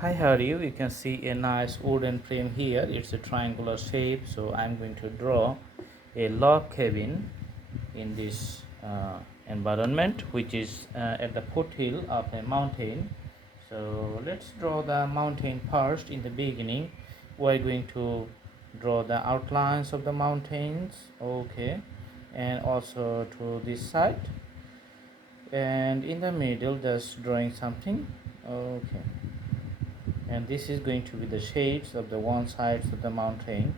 Hi, how are you? You can see a nice wooden frame here. It's a triangular shape, so I'm going to draw a log cabin in this environment, which is at the foothill of a mountain. So let's draw the mountain first. In the beginning, we're going to draw the outlines of the mountains, okay, and also to this side, and in the middle just drawing something, okay. And this is going to be the shapes of the one sides of the mountain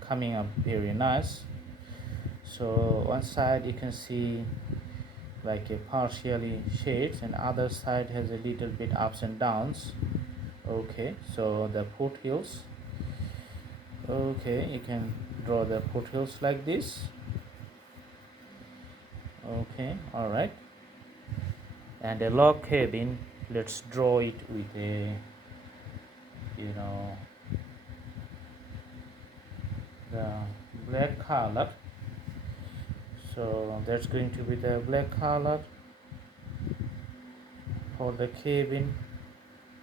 coming up very nice. So one side you can see like a partially shades, and other side has a little bit ups and downs, okay. So the foothills, okay, you can draw the foothills like this, okay, all right. And a log cabin, let's draw it with a, you know, the black color. So that's going to be the black color for the cabin.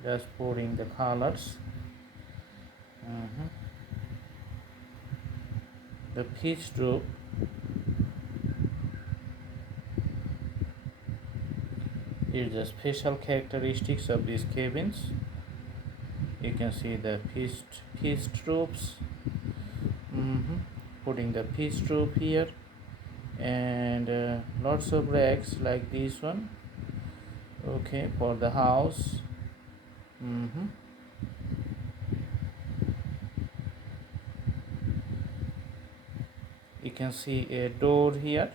Just pouring the colors. The peach roof is the special characteristics of these cabins. You can see the peach roofs. Putting the peach roof here, and lots of racks like this one, okay, for the house. You can see a door here,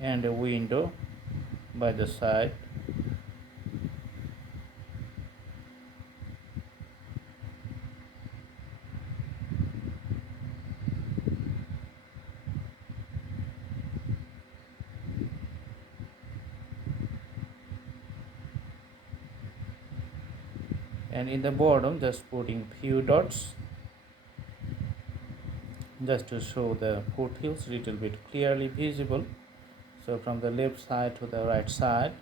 and a window by the side. And in the bottom just putting few dots just to show the foothills little bit clearly visible, so from the left side to the right side.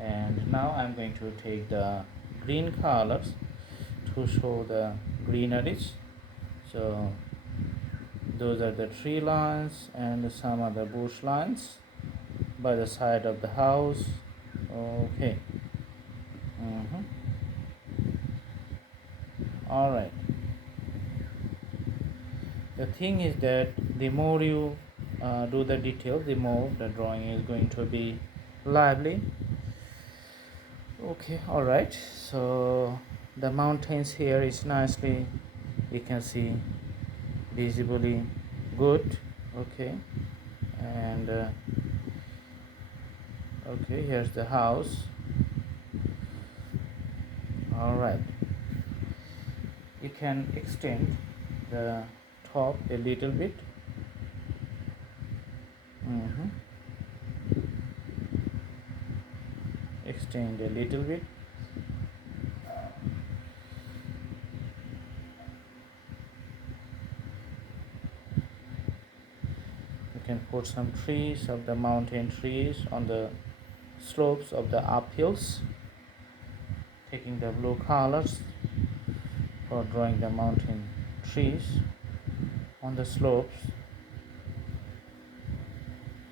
And now I'm going to take the green colors to show the greeneries. So those are the tree lines and some other bush lines by the side of the house, okay. All right. The thing is that the more you do the details, the more the drawing is going to be lively, okay. All right, so the mountains here is nicely, you can see, visibly good, okay. And okay, here's the house. All right, you can extend the top a little bit. Extend a little bit. You can put some trees of the mountain trees on the slopes of the uphills, taking the blue colors for drawing the mountain trees on the slopes.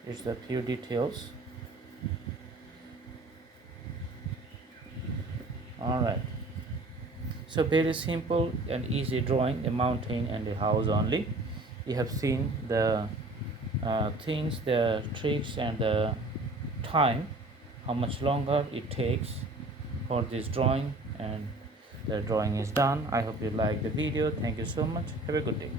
It's the few details. All right, so very simple and easy drawing a mountain and a house only. You have seen the things, the tricks, and the time, how much longer it takes for this drawing, and the drawing is done. I hope you like the video. Thank you so much. Have a good day.